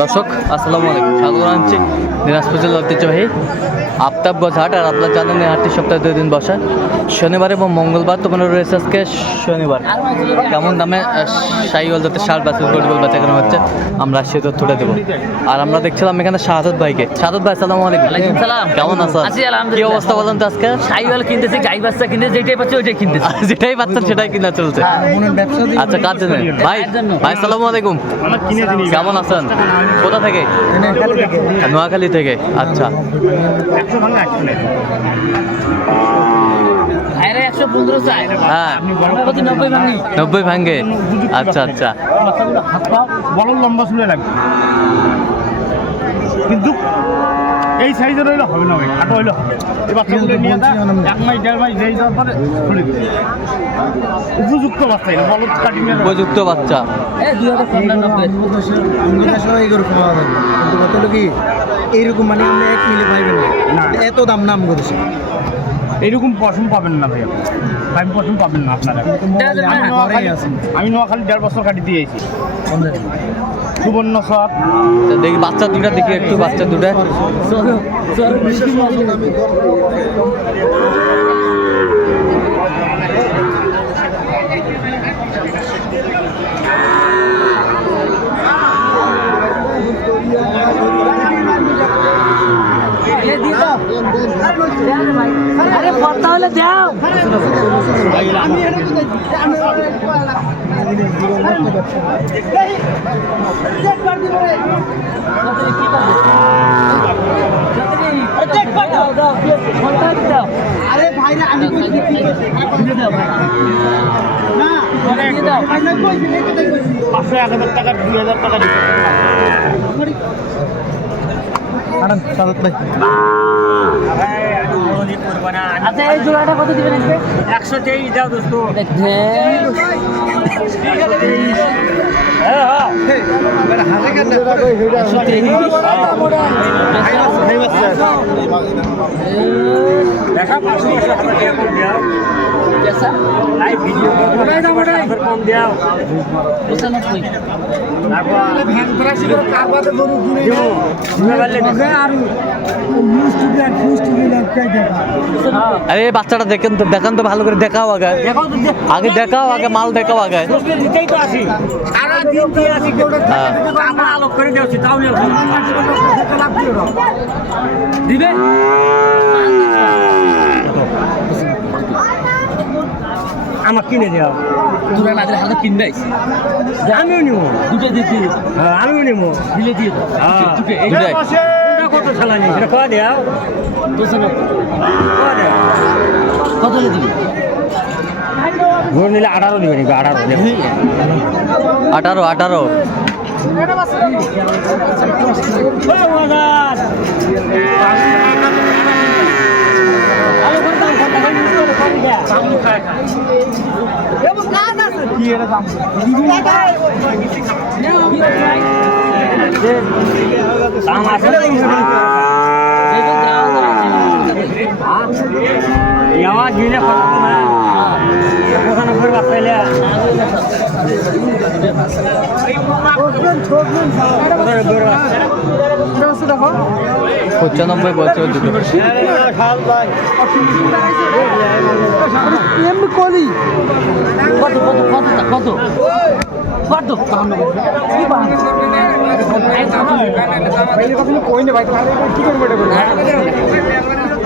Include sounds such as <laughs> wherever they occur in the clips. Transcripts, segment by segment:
দর্শক আসসালামু আলাইকুম। স্বাগত জানাচ্ছি দিনাজপুর জেলার ঐতিহ্যবাহী আফতাবগঞ্জ হাট আর আপনারা জানেন এই হাটটি সপ্তাহে দুই দিন বসে। শনিবার এবং মঙ্গলবার তো মানে রয়েছে আজকে শনিবার। কেমন দামে সাইওয়াল যাতে ষাট বাছুর গরিবল বেচা কেনা হচ্ছে আমরা সে তথ্যটা দেবো। আর আমরা দেখছিলাম এখানে শাহাদত ভাইকে। শাহাদত ভাই সালাম আলাইকুম। সালাম। কেমন আছেন আছি কি অবস্থা বলেন তো আজকে? সাইওয়াল কিনতেছি গাই বাচ্চা কিনতেছি যেটাই পাচ্ছি ওইটাই কিনতেছি। <laughs> যেটাই পাচ্ছেন সেটাই কিনা চলছে। আচ্ছা কার জন্য? ভাই ভাই আসসালামু আলাইকুম। কেমন আছেন? কোথা থেকে। নোয়াখালী থেকে। আচ্ছা। একশো পনেরো চাই। হ্যাঁ। নব্বই ভাঙি। ভাঙ্গে আচ্ছা আচ্ছা। বড় লম্বা চুলে লাগবে। কিন্তু এই সাইজের হইলে হবে না ভাই খাটো হইলে হবে। এই বাচ্চাগুলো নিয়ে যা এক মাস দেড় মাস যেই যাওয়ার পরে খুলে দিবে উপযুক্ত বাচ্চা এটা বলদ কাটিং উপযুক্ত বাচ্চা। এ দুই হাজার পনেরো কিন্তু কত কি? এইরকম মানে আমরা এক মিলে পাইবেন না। এত দাম নাম করেছে এইরকম পশম পাবেন না ভাইয়া। ফাইভ পশম পাবেন না আপনারা। আমি নোয়াখালী আমি নোয়াখালী দেড় বছর কাটি দিয়েছি সুবর্ণ সব। দেখি বাচ্চা দুটা দেখি একটু বাচ্চা দুটা আরে পড়তা হলে যাও। আরে এক হাজার টাকা দুই হাজার টাকা দিতে সাদত ভাই। আচ্ছা এই জোড়াটা কত দিবেন আজকে? একশো তেইশ দাও দোস্ত। দেখা পাঁচশো আরে বাচ্চাটা দেখেন তো দেখান তো ভালো করে দেখাও আগে। আগে দেখাও আগে মাল দেখাও আগে। দিতেই তো আসি সারা দিন দিয়ে আসি হ্যাঁ। আমরা আলোক করে দিয়েছি তাহলে দিবে আমার কিনে দেওয়া তোরা না দিলে হাতে কিনবে আমিও নিব। দুটো দিতে হ্যাঁ আমিও নিব। দিলে দিয়ে দাও হ্যাঁ। কত খেলা নেই সেটা কয়া দেওয়া পঁচানব্বই কয়া দেওয়া কত দিবি? ঘুরে নিলে আঠারো দিবে নাকি আঠারো আঠারো আঠারো। দাম আছে এইটা দেওয়া যাবে ইয়াওয়া দিলে কত না পঁচানব্বই বাচ্চা এলে পঁচানব্বই বছর দুটো। কত কত কত কত? কত কই না ভাই কি করব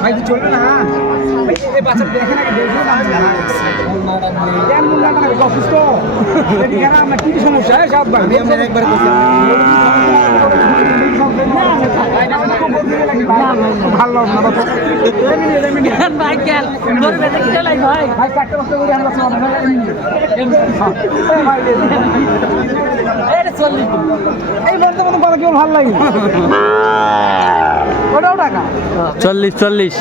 ভাই চলবে না। এই বাচ্চা দেখে দাম দিলা কেমন অসুস্থ? এদিকে কি কি সমস্যা? সব ভাই আমি একবার ভালো না চল্লিশ এই কেউ ভালো লাগে চল্লিশ চল্লিশ।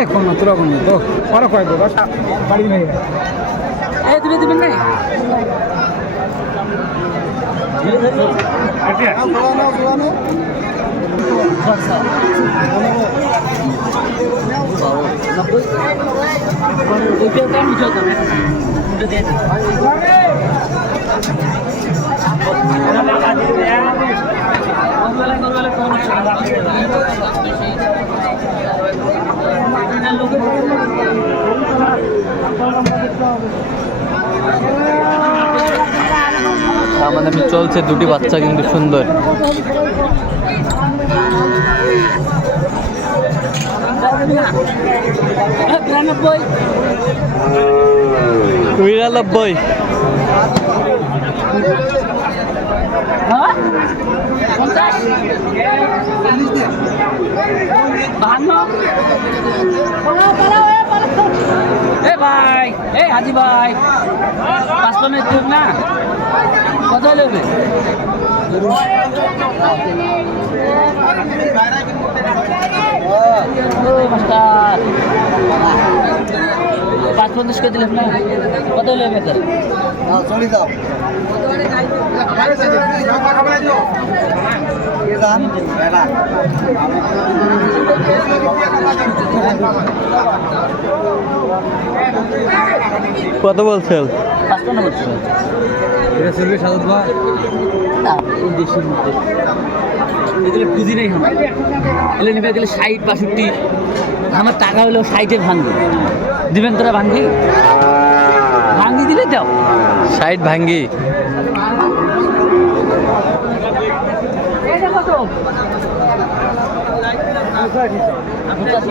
এই কোন না তোরা কোন তো। আরও কয় দেবো বাড়ি নেই। এই তুমি দিবেন আমার আমি চলছে দুটি বাচ্চা কিন্তু সুন্দর। বিরানব্বই। নিরানব্বই হ্যাঁ? পঞ্চাশ বাহান্ন এ ভাই এ হাজি ভাই পাঁচপনের চুপ না? কত নেবে পাঁচ পঞ্চাশ করে দিলেন না? কত নেবে তো কত বলছেন? পাঁচপান্ন বলছিল এটা চলবে সাদত এই দেশের মধ্যে এগুলো পুঁজি নেই আমার। এগুলো নিবে গেলে ষাট বাষট্টি। আমার টাকা হলো ষাটে ভাঙি দিবেন তোরা ভাঙ্গি? ভাঙ্গি দিলে দাও। ষাট ভাঙ্গি। পঁচাশি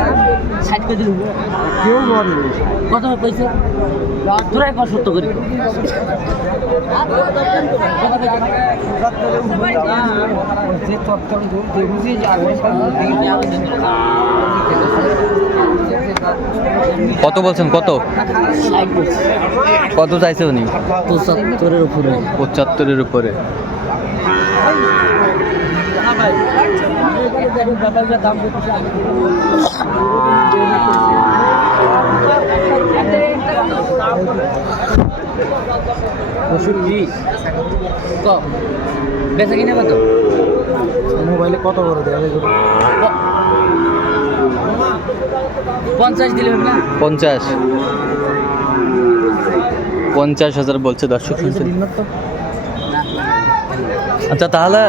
সাদা ষাট। করে দিল কত পয়সা? তোরাই কর সত্য করি যে তত্ত্ব দেখুছি কত বলছেন? কত? কত চাইছে উনি? পঁচাত্তরের উপরে। পঁচাত্তরের উপরে। কিনা মোবাইলে কত দেওয়া যায় পঞ্চাশ। দিলে পঞ্চাশ পঞ্চাশ হাজার বলছে দর্শক শুনছেন আচ্ছা তাহলে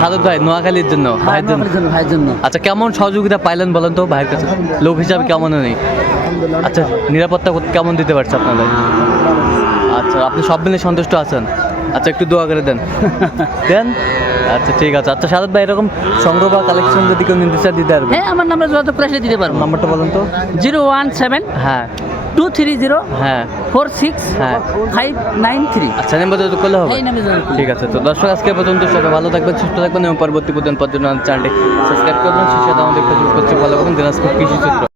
সাদত ভাই নোয়াখালীর জন্য ভাইয়ের জন্য। ভাইয়ের জন্য। আচ্ছা কেমন সহযোগিতা পাইলেন বলেন তো ভাইয়ের কাছে? লোক হিসাবে কেমন নেই আচ্ছা নিরাপত্তা কেমন দিতে পারছে আপনাদের? আচ্ছা আপনি সব মিলে সন্তুষ্ট আছেন। আচ্ছা একটু দোয়া করে দেন। <laughs> দেন। আচ্ছা ঠিক আছে। আচ্ছা সাদত ভাই এরকম সংগ্রহ বা কালেকশন যদি কেউ নির্দিষ্ট দিতে পারবে। হ্যাঁ আমার নাম্বার যত প্রাইসে দিতে পারব। নাম্বারটা বলুন তো। জিরো ওয়ান সেভেন হ্যাঁ। টু থ্রি জিরো হ্যাঁ। ফোর সিক্স হ্যাঁ। Five nine three. আচ্ছা নাম্বার তো করলে হবে। যোগাযোগ। ঠিক আছে তো দর্শক আজকে পর্যন্ত সবাই ভালো থাকবেন সুস্থ থাকবেন এবং পরবর্তী পর্যন্ত চ্যানেলটি সাবস্ক্রাইব করবেন সেই সাথে আমাদের পেজটি ফলো করবেন দিনাজপুর কৃষি চিত্র